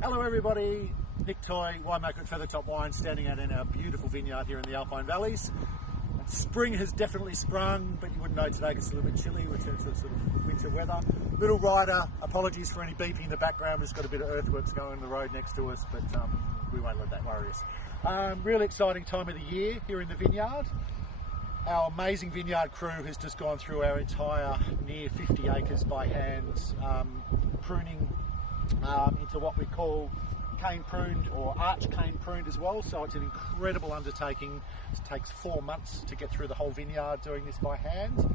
Hello everybody, Nick Toy, winemaker at Feathertop Wine, standing out in our beautiful vineyard here in the Alpine Valleys. Spring has definitely sprung, but you wouldn't know today because it's a little bit chilly. We're to sort of winter weather. Little rider, apologies for any beeping in the background. We've just got a bit of earthworks going on the road next to us, but we won't let that worry us. Really exciting time of the year here in the vineyard. Our amazing vineyard crew has just gone through our entire near 50 acres by hand, pruning into what we call cane pruned or arch cane pruned as well. So it's an incredible undertaking. It takes 4 months to get through the whole vineyard doing this by hand.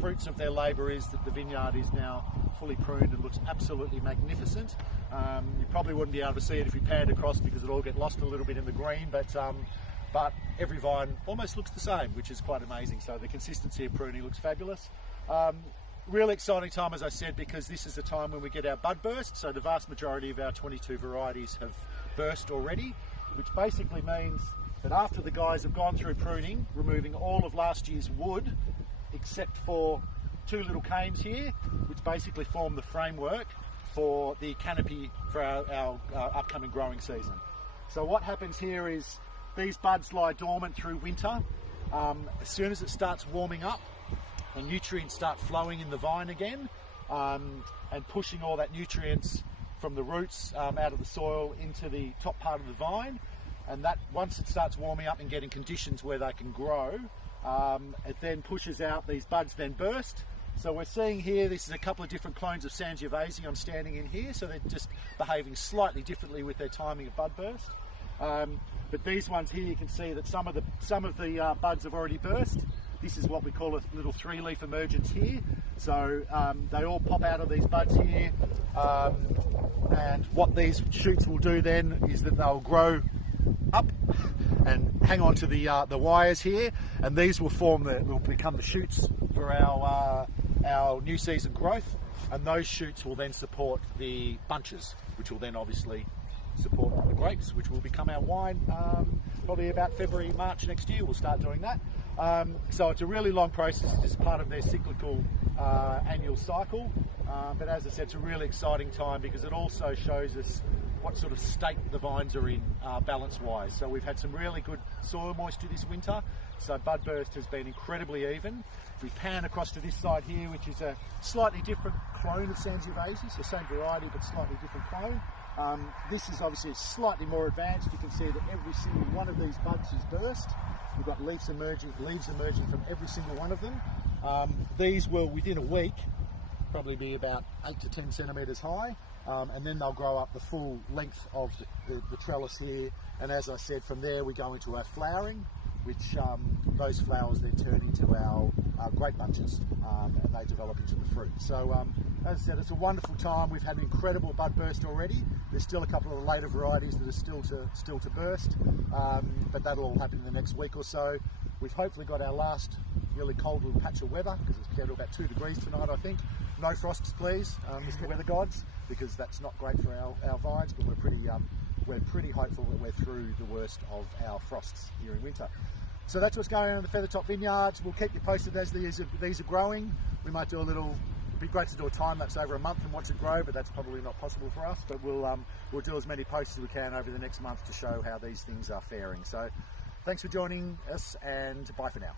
Fruits of their labour is that the vineyard is now fully pruned and looks absolutely magnificent. You probably wouldn't be able to see it if you panned across because it'll all get lost a little bit in the green, but every vine almost looks the same, which is quite amazing. So the consistency of pruning looks fabulous. Really exciting time, as I said, because this is the time when we get our bud burst. So the vast majority of our 22 varieties have burst already, which basically means that after the guys have gone through pruning, removing all of last year's wood, except for 2 little canes here, which basically form the framework for the canopy for our upcoming growing season. So what happens here is these buds lie dormant through winter. As soon as it starts warming up, the nutrients start flowing in the vine again, and pushing all that nutrients from the roots out of the soil into the top part of the vine. And that, once it starts warming up and getting conditions where they can grow, it then pushes out, these buds then burst. So we're seeing here, this is a couple of different clones of Sangiovese I'm standing in here, so they're just behaving slightly differently with their timing of bud burst. But these ones here, you can see that some of the buds have already burst. This is what we call a little 3-leaf emergence here. So they all pop out of these buds here, and what these shoots will do then is that they'll grow up and hang on to the wires here, and these will become the shoots for our new season growth, and those shoots will then support the bunches, which will then obviously support the grapes, which will become our wine probably about February, March next year. We'll start doing that. So it's a really long process. It's part of their cyclical annual cycle. But as I said, it's a really exciting time because it also shows us what sort of state the vines are in balance-wise. So we've had some really good soil moisture this winter. So bud burst has been incredibly even. If we pan across to this side here, which is a slightly different clone of Sangiovese, so same variety but slightly different clone. This is obviously slightly more advanced. You can see that every single one of these buds is burst. We've got leaves emerging from every single one of them. These will, within a week, probably be about 8 to 10 centimetres high, and then they'll grow up the full length of the trellis here. And as I said, from there we go into our flowering, which those flowers then turn into our grape bunches, and they develop into the fruit. So as I said, it's a wonderful time. We've had an incredible bud burst already. There's still a couple of the later varieties that are still to burst, but that'll all happen in the next week or so. We've hopefully got our last really cold little patch of weather, because it's down to about 2 degrees tonight, I think. No frosts, please, Mr. Weather Gods, because that's not great for our vines, but we're pretty hopeful that we're through the worst of our frosts here in winter. So that's what's going on in the Feathertop vineyards. We'll keep you posted as these are growing. We might do it'd be great to do a time lapse over a month and watch it grow, but that's probably not possible for us. But we'll do as many posts as we can over the next month to show how these things are faring. So thanks for joining us, and bye for now.